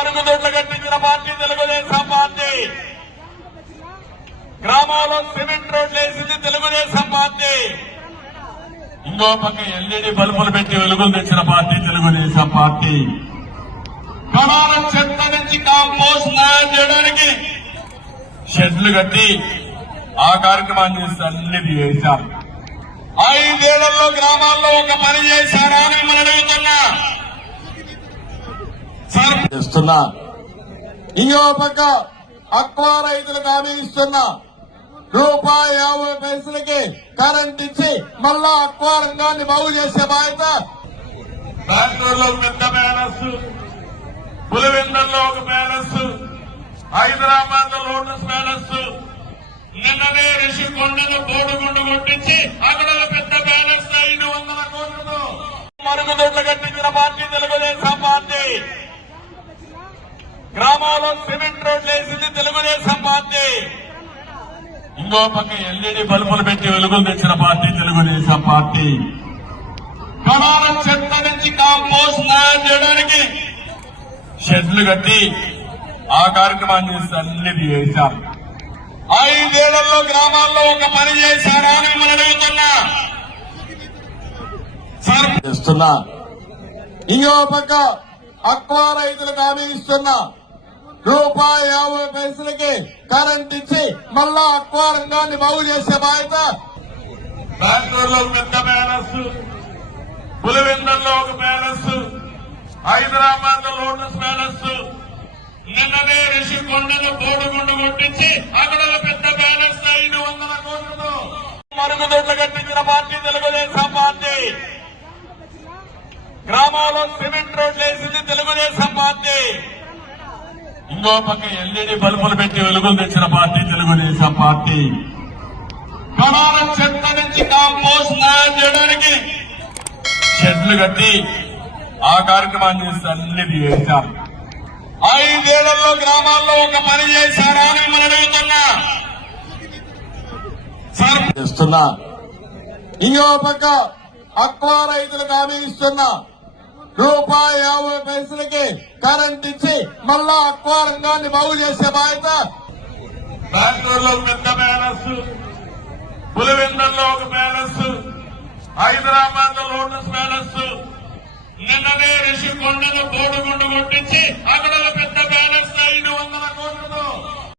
మరుగుదొడ్లు కట్టించిన party Telugu Desam party. గ్రామాల్లో సిమెంట్ రోడ్లు వేసింది తెలుగుదేశం పార్టీ. ఇంకో పక్క ఎల్ఈడి బల్బులు పెట్టి వెలుగులు తెచ్చిన పార్టీ తెలుగుదేశం పార్టీ. కడాల చెత్త నుంచి కాంపోస్ట్ తయారు చేయడానికి షెడ్లు కట్టి ఆ కార్యక్రమాన్ని చేసి అన్నిటి చేశారు ఐదేళ్ళలో గ్రామాల్లో ఒక పని చేశారా అని మిమ్మల్ని అడుగుతున్నా సార్ చేస్తున్నా ఇంకో పక్క అక్వా రైతులకు హామీ ఇస్తున్నా రూపాయి యాభై పైసలకి కరెంట్ ఇచ్చి మళ్ళా అక్వా రంగాన్ని బాగు చేసే బాధ్యత. బెంగళూరులో పెద్ద బ్యాలెన్స్ పులివెందల్లో ఒక బ్యాలెన్స్ హైదరాబాద్లో లోటస్ బ్యాలెన్స్ నిన్ననే రిషి కొండను బోడుగుండు కొట్టించి అక్కడ పెద్ద బ్యాలెన్స్ ఐదు వందల కోట్లతో మరుగుదొడ్లు కట్టించిన పార్టీ తెలుగుదేశం పార్టీ. గ్రామాల్లో సిమెంట్ రోడ్లు వేసింది తెలుగుదేశం పార్టీ. ఇంకో పక్క ఎల్ఈడి బల్బులు పెట్టి వెలుగులు తెచ్చిన పార్టీ తెలుగుదేశం పార్టీ. కడాల చెత్త నుంచి కాంపోస్ట్ తయారు చేయడానికి షెడ్లు కట్టి ఆ కార్యక్రమాన్ని చేస్తే అన్ని చేశారు. ఐదేళ్ళలో గ్రామాల్లో ఒక పని చేశారా అని మిమ్మల్ని అడుగుతున్నా. చేస్తున్నా. ఇంకో పక్క అక్వా రైతులకు హామీ ఇస్తున్నా. రూపాయి యాభై పైసలకి కరెంట్ ఇచ్చి మళ్ళా అక్వా రంగాన్ని బాగు చేసే బాధ్యత. బెంగళూరులో పెద్ద బ్యాలెన్స్ పులివెందల్లో ఒక బ్యాలెన్స్ హైదరాబాద్లో లోటస్ బ్యాలెన్స్ నిన్ననే రిషి కొండను బోడుగుండు కొట్టించి అక్కడ పెద్ద బ్యాలెన్స్ ఐదు వందల కోట్లతో మరుగుదొడ్లు కట్టించిన పార్టీ తెలుగుదేశం పార్టీ. గ్రామాల్లో సిమెంట్ రోడ్లు వేసింది తెలుగుదేశం పార్టీ. ఇంకో పక్క ఎల్ఈడి బల్బులు పెట్టి వెలుగులు తెచ్చిన పార్టీ తెలుగుదేశం పార్టీ. కడాల చెత్త నుంచి కాంపోస్ట్ తయారు చేయడానికి చెట్లు కట్టి ఆ కార్యక్రమాన్ని అన్నిటి చేశారు ఐదేళ్ళలో గ్రామాల్లో ఒక పని చేశారా అని మిమ్మల్ని అడుగుతున్నా. చేస్తున్నా. ఇంకో పక్క అక్వా రైతులకు హామీ ఇస్తున్నా. రూపాయి యాభై పైసలకి కరెంట్ ఇచ్చి మళ్ళా అక్వా రంగాన్ని బాగు చేసే బాధ్యత. బెంగళూరులో పెద్ద బ్యాలెన్స్ పులివెందుల్లో ఒక బ్యాలెన్స్ హైదరాబాద్లో లోటస్ బ్యాలెన్స్ నిన్ననే రిషికొండను బోడుగుండు కొట్టించి అక్కడ పెద్ద బ్యాలెన్స్ ఐదు వందల కోట్లతో